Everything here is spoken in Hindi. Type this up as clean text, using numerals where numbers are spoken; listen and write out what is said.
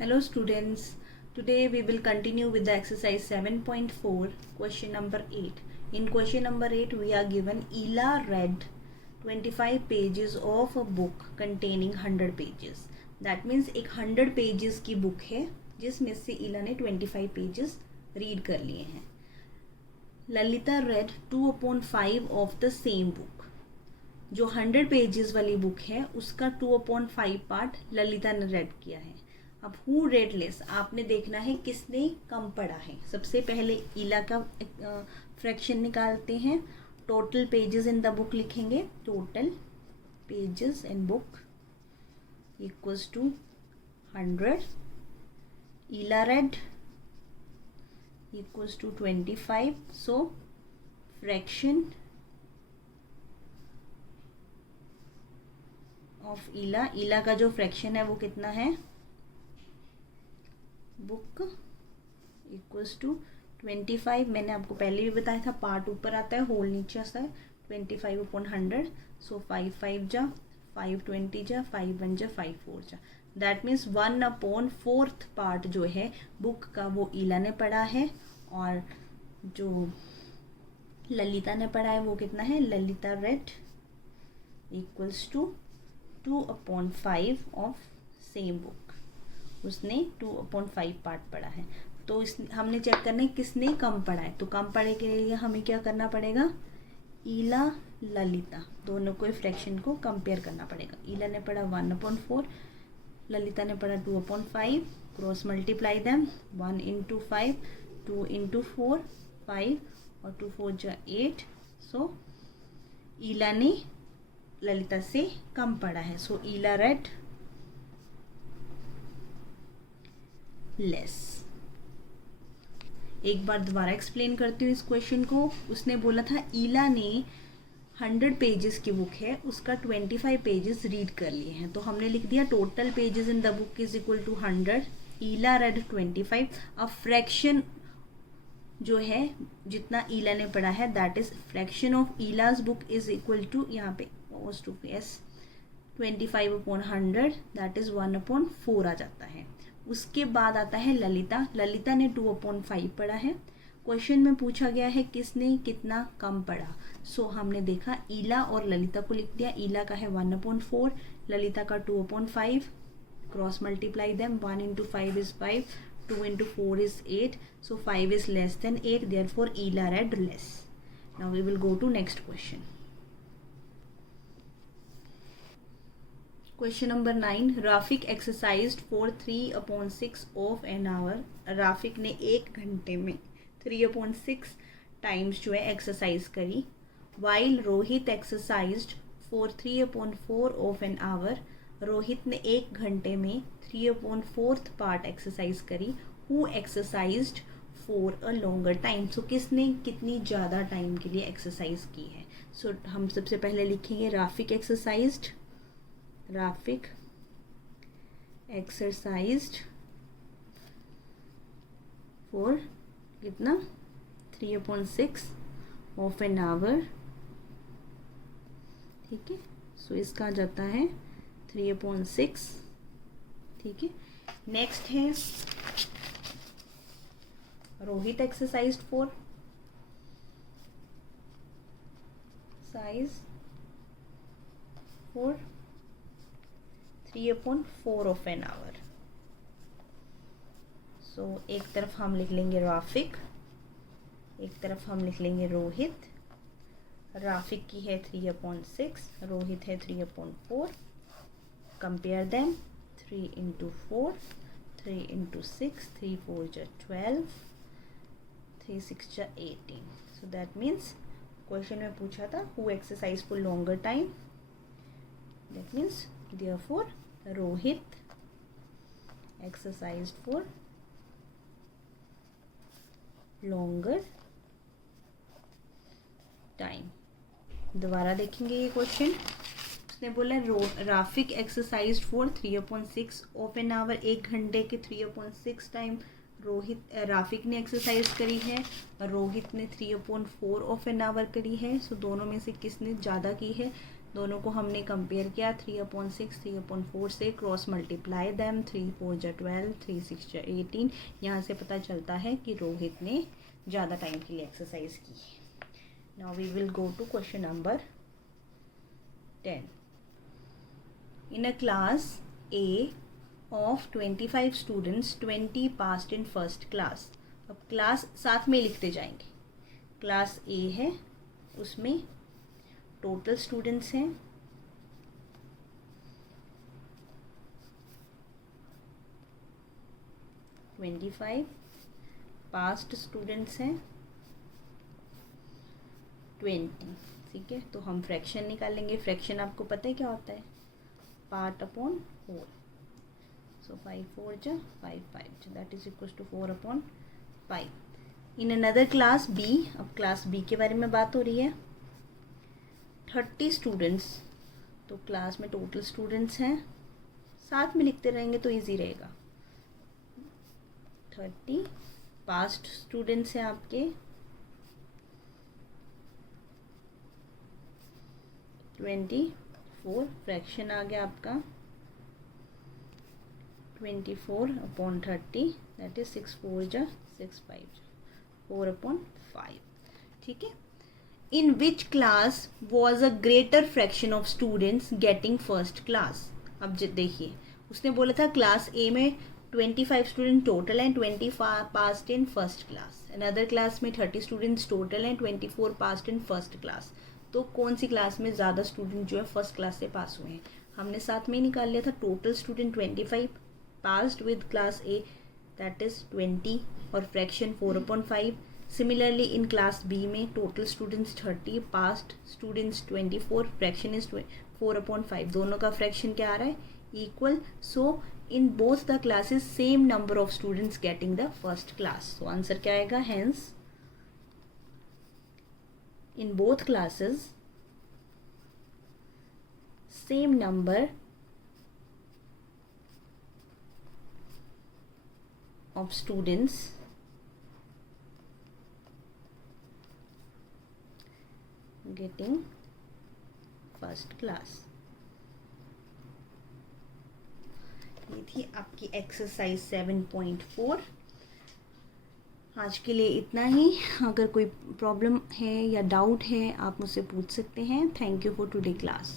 Hello students, today we will continue with the exercise 7.4 question number 8. In question number 8 we are given Ela read 25 pages of a book containing 100 pages. That means एक 100 pages की book है जिसमें से इला ने 25 pages read कर लिए हैं. Lalita read 2/5 of the same book. जो 100 पेजेस वाली बुक है उसका 2/5 पार्ट ललिता ने रेड किया है. अब हु रेड लेस आपने देखना है किसने कम पढ़ा है. सबसे पहले इला का फ्रैक्शन निकालते हैं. Total pages in the book लिखेंगे. Total pages in book equals to 100. Ila read equals to 25. So fraction of Ila का जो फ्रैक्शन है वो कितना है. Book equals to 25. मैंने आपको पहले भी बताया था पार्ट ऊपर आता है होल नीचे आता है. 25/100. सो 5 जा 5 20 जा 5 1 जा 5 4 जा. दैट मीन्स 1/4 पार्ट जो है बुक का वो इला ने पढ़ा है और जो ललिता ने पढ़ा है वो कितना है. Lalita read equals to 2/5 of same book. उसने 2/5 पार्ट पढ़ा है. तो इस हमने चेक करना है किसने कम पढ़ा है. तो कम पढ़े के लिए हमें क्या करना पड़ेगा. इला ललिता दोनों को फ्रैक्शन को कंपेयर करना पड़ेगा. इला ने पढ़ा 1/4, ललिता ने पढ़ा 2/5. Cross multiply them. 1 into 5, 2 into 4 5 और 2 4 जा 8. सो इला ने ललिता से कम पढ़ा है. सो इला रेड लेस. एक बार दोबारा एक्सप्लेन करती हूँ इस क्वेश्चन को. उसने बोला था इला ने 100 पेजेस की बुक है उसका 25 पेजेस रीड कर लिए हैं. तो हमने लिख दिया total pages in the book is equal to 100. Ila red 25. अब फ्रैक्शन जो है जितना इला ने पढ़ा है दैट इज फ्रैक्शन ऑफ इलाज बुक इज इक्वल टू यहाँ पे 25/100 दैट इज 1/4 आ जाता है. उसके बाद आता है ललिता ने 2/5 पढ़ा है. क्वेश्चन में पूछा गया है किसने कितना कम पढ़ा. सो हमने देखा इला और ललिता को लिख दिया. इला का है 1/4, ललिता का 2/5. Cross multiply them. 1 into 5 is 5, 2 into 4 is 8. So 5 is less than 8. Therefore Ela read less. Now we will go to next question. Question number 9. Rafiq exercised for 3/6 of an hour. Rafiq ने 1 घंटे में 3/6 टाइम्स जो है एक्सरसाइज करी. While Rohit exercised for 3/4 of an hour. Rohit ने 1 घंटे में 3/4 पार्ट एक्सरसाइज करी. Who exercised for a longer time. सो किसने कितनी ज़्यादा टाइम के लिए एक्सरसाइज की है. सो हम सबसे पहले लिखेंगे Rafiq exercised. Rafiq exercised for कितना 3/6 ऑफ एन आवर. ठीक है. सो इसका आ जाता है 3/6. ठीक है. नेक्स्ट है Rohit exercised for size for 3/4 of an hour. So एक तरफ हम लिख लेंगे राफिक, एक तरफ हम लिख लेंगे रोहित. राफिक की है 3/6, रोहित है 3/4. Compare them. 3 into 4, 3 into 6, 3 4 जा 12, 3 6 जा 18. सो दैट मीन्स क्वेश्चन में पूछा था who exercise for longer time. That means therefore Rohit exercised for longer time. दोबारा देखेंगे ये क्वेश्चन. उसने बोला Rafiq exercise for 3/6 of an our. 1 घंटे के 3/6 टाइम राफिक ने एक्सरसाइज करी है और रोहित ने 3/4 ऑफ एन आवर करी है. सो दोनों में से किसने ज़्यादा की है. दोनों को हमने कंपेयर किया 3/6 3/4 से, क्रॉस मल्टीप्लाई दैम, 3 4 जा 12 3 6 जा 18। यहाँ से पता चलता है कि रोहित ने ज़्यादा टाइम के लिए एक्सरसाइज की है। Now we will go to question number 10। In a class A of 25 students 20 passed in first class. अब क्लास साथ में लिखते जाएंगे। क्लास ए है, उसमें टोटल स्टूडेंट्स हैं 25, पास्ट स्टूडेंट्स हैं 20। ठीक है, तो हम फ्रैक्शन निकालेंगे। फ्रैक्शन आपको पता है क्या होता है, पार्ट अपॉन होल। सो 5 4 जा 5 5 that is equal to 4/5। In another class B, अब क्लास बी के बारे में बात हो रही है। 30 स्टूडेंट्स, तो क्लास में टोटल स्टूडेंट्स हैं, साथ में लिखते रहेंगे तो इजी रहेगा। 30 पास्ट स्टूडेंट्स हैं आपके 24, फ्रैक्शन आ गया आपका 24/30 दैट इज 6 4 जा 6 5 4/5। ठीक है। In which class was a greater fraction of students getting first class? अब देखिए, उसने बोला था क्लास ए में 25 स्टूडेंट टोटल हैं, 20 passed in first class. Another class में 30 स्टूडेंट्स टोटल हैं, 24 पास्ड इन फर्स्ट क्लास। तो कौन सी क्लास में ज़्यादा स्टूडेंट जो है फर्स्ट क्लास से पास हुए हैं? हमने साथ में ही निकाल लिया था। Total student 25 passed with class A that is 20 और fraction 4/5। Similarly in class B में total students 30, passed students 24, fraction is 4/5। दोनों का फ्रैक्शन क्या आ रहा है, equal. So in both the classes same number of students getting the first class. So answer क्या आएगा, hence in both classes same number of students getting first class. ये थी आपकी एक्सरसाइज 7.4। आज के लिए इतना ही। अगर कोई प्रॉब्लम है या डाउट है आप मुझसे पूछ सकते हैं। Thank you for today class.